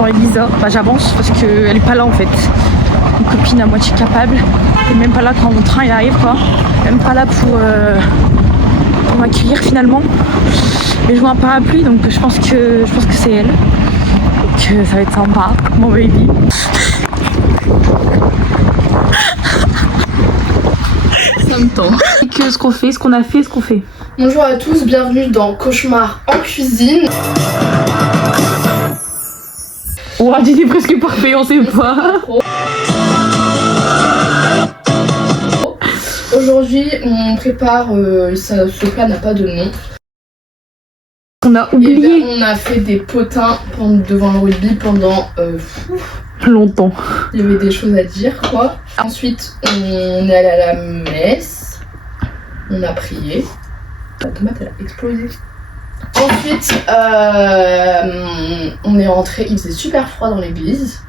j'attends Elisa. Bah j'avance parce qu'elle est pas là en fait. Une copine à moitié capable. Elle est même pas là quand mon train il arrive quoi. Même pas là pour m'accueillir finalement. Mais je vois un parapluie donc je pense que c'est elle. Donc ça va être sympa, mon baby. Ça me tend. Que ce qu'on fait, ce qu'on a fait, ce qu'on fait. Bonjour à tous, bienvenue dans Cauchemar en cuisine. Ouah, c'était presque parfait, on sait pas. Aujourd'hui, on prépare, ce plat n'a pas de nom. On a oublié. Et ben, on a fait des potins devant le rugby pendant longtemps. Il y avait des choses à dire quoi. Ensuite, on est allé à la messe. On a prié. La tomate elle a explosé. Ensuite, on est rentré. Il faisait super froid dans l'église.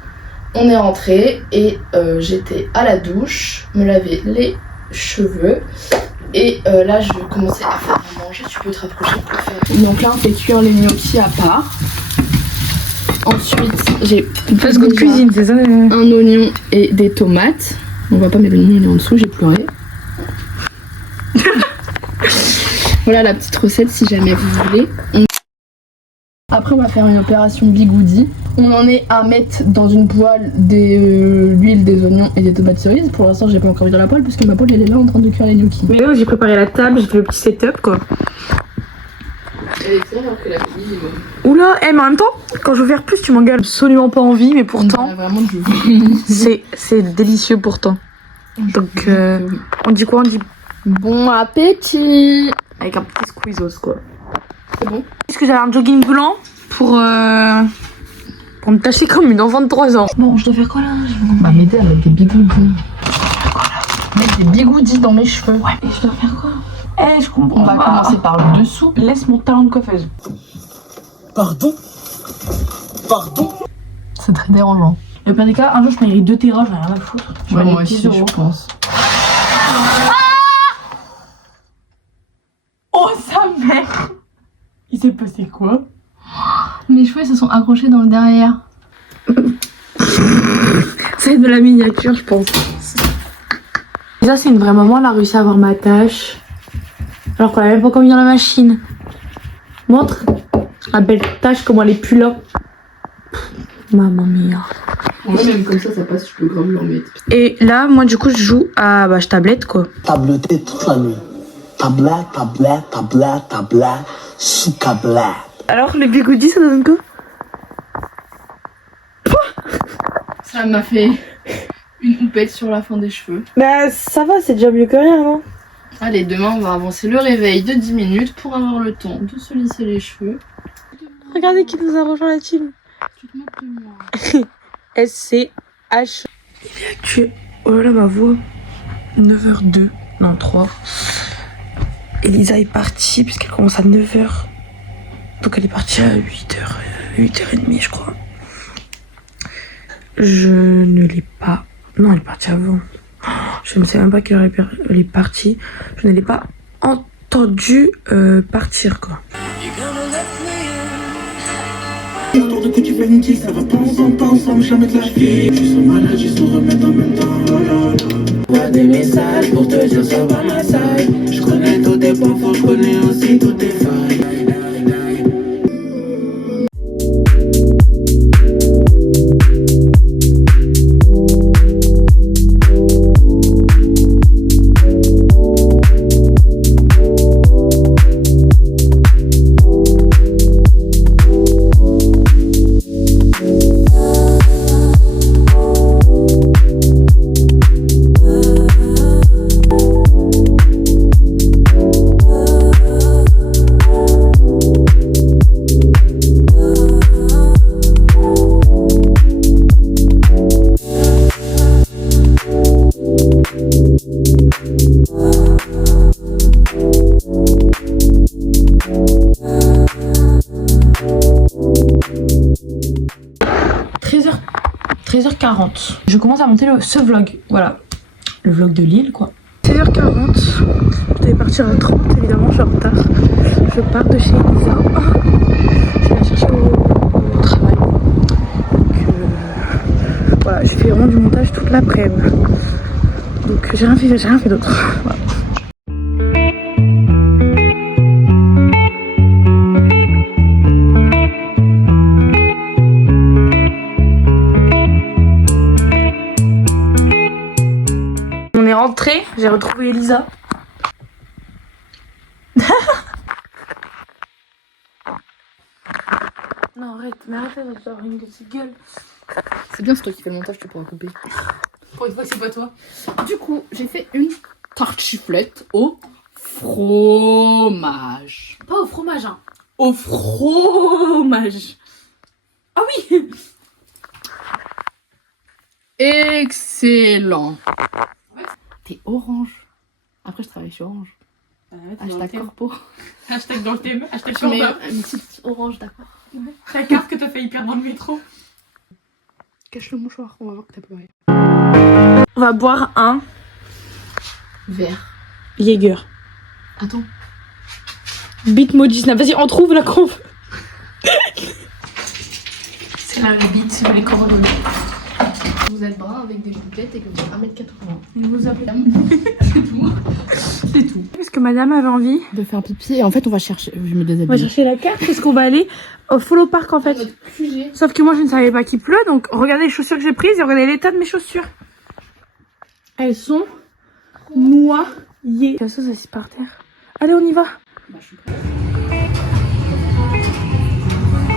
On est rentré et j'étais à la douche, me laver les cheveux. Et là, je vais commencer à faire à manger. Tu peux te rapprocher pour faire. Donc là, on fait cuire les gnocchis à part. Ensuite, j'ai Fast good cuisine, c'est ça un oignon et des tomates. On voit pas, mais l'oignon il est en dessous, j'ai pleuré. Voilà la petite recette si jamais vous voulez. Après, on va faire une opération bigoudi. On en est à mettre dans une poêle l'huile, des oignons et des tomates cerises. Pour l'instant, j'ai pas encore mis dans la poêle parce que ma poêle elle est là en train de cuire les gnocchis. Mais là, j'ai préparé la table, j'ai fait le petit setup quoi. Elle est alors que la cuisine est bonne. Oula, mais en même temps, quand je veux faire plus, tu m'engueules. Absolument pas envie, mais pourtant, c'est délicieux pourtant. Donc, on dit quoi? On dit bon appétit. Avec un petit squeezos quoi. C'est bon. Est-ce que j'avais un jogging blanc pour me tâcher comme une enfant de 3 ans? Bon, je dois faire quoi là? Bah m'aider à mettre des bigoudis. Mettre des bigoudis dans mes cheveux. Ouais, et je dois faire quoi? Je comprends. On va commencer par le dessous. Laisse mon talent de coiffeuse. Pardon? C'est très dérangeant. Le pire des cas, un jour je paierai 2 terras, j'en ai rien à foutre. Ouais, moi aussi, je pense. Oh sa mère! Il s'est passé quoi? Mes cheveux se sont accrochés dans le derrière. C'est de la miniature, je pense. Ça, c'est une vraie maman, elle a réussi à avoir ma tâche. Alors qu'on l'a même pas encore mis dans la machine. Montre la belle tâche, comment elle est plus là. Maman mia. Ouais, même comme ça passe, je peux grave l'en mettre. Et là, moi, du coup, je joue à tablette, quoi. Tableté toute la nuit. Tabla, sous-cabla. Alors, le bigoudi, ça donne quoi? Ça m'a fait une houppette sur la fin des cheveux. Bah, ça va, c'est déjà mieux que rien, non? Allez, demain, on va avancer le réveil de 10 minutes pour avoir le temps de se lisser les cheveux. Regardez qui nous a rejoint la team. Tu te moques de moi. SCH. Il est actuel. Oh là là, ma voix. 9h02. Non, 3. Elisa est partie puisqu'elle commence à 9h. Donc elle est partie à 8h30, je crois. Je ne l'ai pas. Non, elle est partie avant. Je ne sais même pas quelle heure elle est partie. Je ne l'ai pas entendu partir, quoi. Autour de que tu fais inutile, ça va pas ensemble, jamais de la vie. Je suis malade, je se remettre en même temps. Vois des messages pour te dire ça va ma side. Je connais tous tes points forts, je connais aussi tous tes failles. Je commence à monter ce vlog, voilà, le vlog de Lille quoi. 16h40, je devais partir à 30 évidemment, je suis en retard. Je pars de chez Elisa, je vais la chercher au travail. montage toute l'après-midi. Donc j'ai rien fait d'autre. Voilà. On est rentré, j'ai retrouvé Elisa. Non arrête, mais arrête d'avoir une petite gueule. C'est bien, c'est toi qui fais le montage, tu pourras couper. Pour une fois que c'est pas toi. Du coup, j'ai fait une tartiflette au fromage. Pas au fromage, hein. Au fromage. Ah oui. Excellent. T'es orange. Après, je travaille sur orange. Hashtag corpo. Hashtag dans le thème. Hashtag Tu mets une petite orange, d'accord. Ta carte que t'as fait hyper dans le métro. Cache le mouchoir, on va voir que t'as pleuré. On va boire un Vert. Jäger. Attends. Bitmo 19. Vas-y, on trouve la conf. C'est là la bite, les coordonnées. Vous êtes brun avec des bouclettes et que vous êtes 1m80. Vous appelez. C'est tout. C'est tout. Est-ce que madame avait envie? De faire pipi et en fait on va chercher. Je me déshabille. On va chercher la carte parce qu'on va aller au Follow Park en fait. Sauf que moi je ne savais pas qu'il pleut, donc regardez les chaussures que j'ai prises et regardez l'état de mes chaussures. Elles sont noyées. La sauce assise par terre. Allez, on y va. Bah, je suis prête.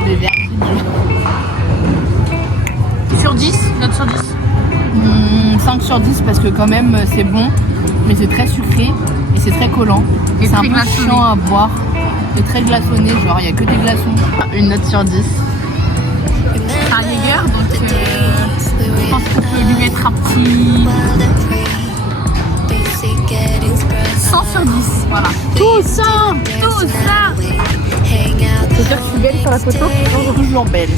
Les verres. Sur 10, note sur 10. 5 sur 10 parce que quand même c'est bon, mais c'est très sucré et c'est très collant. Et c'est un peu glaçonné. chiant à boire. Et très glaçonné, genre il n'y a que des glaçons. Une note sur 10. C'est un Jäger, donc je pense qu'on peut lui mettre un petit 100 sur 10. Voilà. Tout ça. C'est-à-dire que je suis belle sur la photo, toujours belle.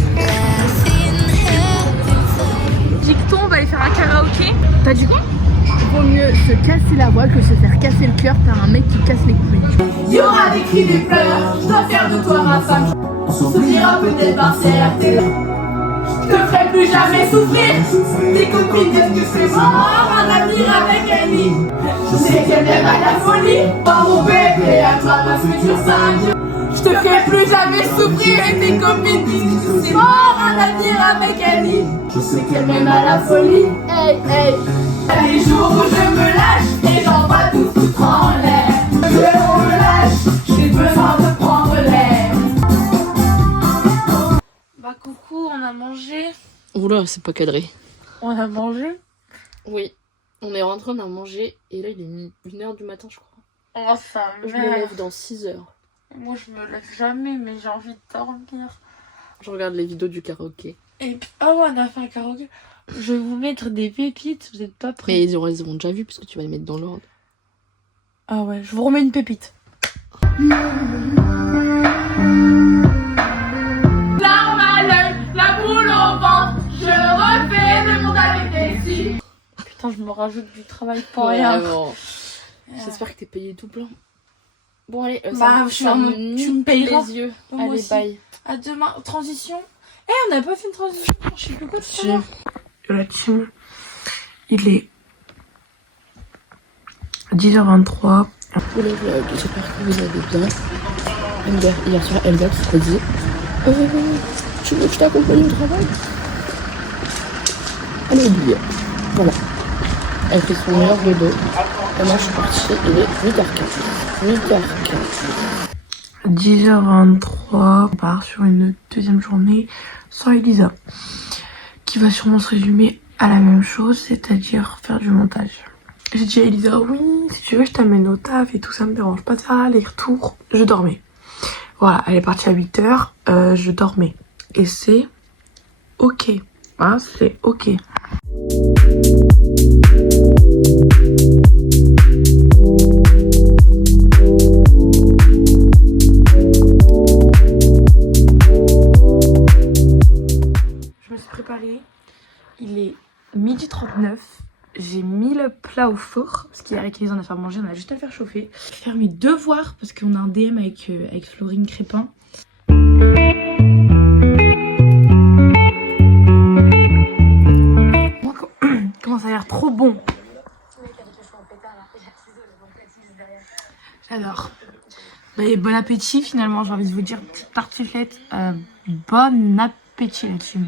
Dicton, on va aller faire un karaoké. T'as dit quoi? Vaut mieux se casser la voix que se faire casser le cœur par un mec qui casse les couilles. Il y aura des cris, des pleurs, je dois faire de toi ma femme. On s'oubliera peut-être par CRT. Je te ferai plus jamais souffrir. Tes copines disent que c'est mort, un avenir avec Ellie. Je sais qu'elle aime à la folie. Oh mon bébé, à toi ma future femme. Je te ferai plus jamais souffrir et tes copines disent que c'est mort, un avenir avec Ellie. Je sais qu'elle m'aime à la folie. Hey, hey. Les jours où je me lâche et j'envoie tout foutre en l'air. Je me relâche, j'ai besoin de prendre l'air. Bah coucou, on a mangé. Oula, c'est pas cadré. On a mangé. Oui, on est rentré, on a mangé et là il est 1h du matin je crois. Oh ça Je me lève dans 6 heures. Moi je me lève jamais mais j'ai envie de dormir. Je regarde les vidéos du karaoké. Et ah ouais, on a fait un karaoké. Je vais vous mettre des pépites, vous êtes pas prêts? Mais ils auront déjà vu parce que tu vas les mettre dans l'ordre. Ah ouais, je vous remets une pépite. Larme à l'œil, la boule au ventre. Je refais le monde avec des cils. Putain, je me rajoute du travail pour rien. Vraiment. J'espère que t'es payé tout plein. Bon allez, Bah, tu me payeras. les yeux. Moi Allez, aussi. bye. À demain. Transition. Eh, on n'a pas fait une transition. Je sais plus quoi de Si. De la team. Il est 10h23. Le vlog, j'espère que vous allez bien. Hier soir, Elga qui t'a dit tu veux que je t'accompagne au travail? Elle a oublié. Voilà. Elle fait son meilleur vélo. Et moi je suis partie, il est 8h04. 10h23. On part sur une deuxième journée sans Elisa. Qui va sûrement se résumer à la même chose, c'est-à-dire faire du montage. J'ai dit à Elisa, oui, si tu veux, je t'amène au taf et tout, ça me dérange pas ça, les retours. Je dormais. Voilà, elle est partie à 8h, je dormais. Et c'est ok. Hein, c'est ok. Je me suis préparée. Il est 12h39. J'ai mis le plat au four parce qu'hier avec Elisa on a fait à manger, on a juste à faire chauffer. Je vais faire mes devoirs parce qu'on a un DM avec Florine Crépin. Moi bon. J'adore. Et bon appétit finalement, j'ai envie de vous dire, petite tartiflette. Bon appétit là-dessus.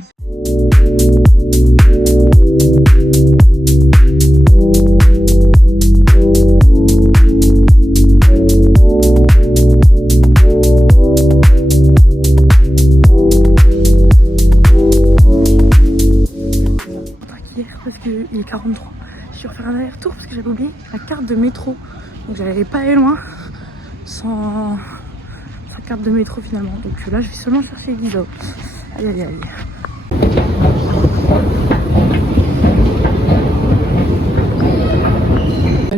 Parce qu'il est 43. Je suis refaire un aller-retour parce que j'avais oublié la carte de métro. Donc j'allais pas aller loin sans carte de métro finalement. Donc là je vais seulement chercher Elisa. Aïe aïe aïe.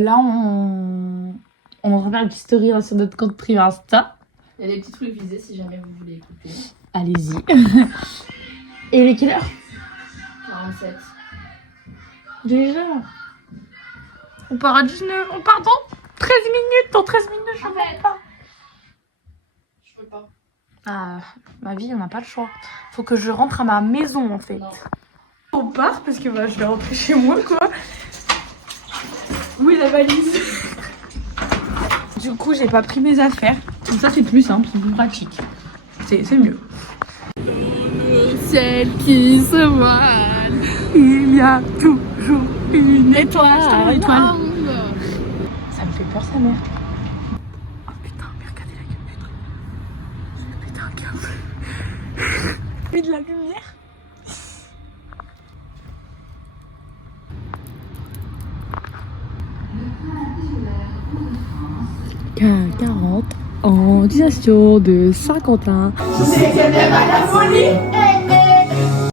Là on est en train de faire une petite story sur notre compte privé Insta. Il y a des petits trucs visés si jamais vous voulez écouter. Allez-y. Et il est quelle heure? 47. Déjà. On part à 19, on part dans 13 minutes. Dans 13 minutes, je ne pas. Je peux pas. Ah, ma vie, on n'a pas le choix. Faut que je rentre à ma maison en fait. Non. On part parce que bah, je vais rentrer chez moi quoi. Où est la valise? Du coup, j'ai pas pris mes affaires. Donc ça, c'est plus simple, c'est plus pratique. C'est mieux. Ciel qui se voile. Il y a toujours une étoile. Ça me fait peur, sa mère. Oh putain, mais regardez la gueule du truc. Putain, un câble. Mais de la lumière. K40 en direction de Saint-Quentin. Je sais qu'elle aime à la folie.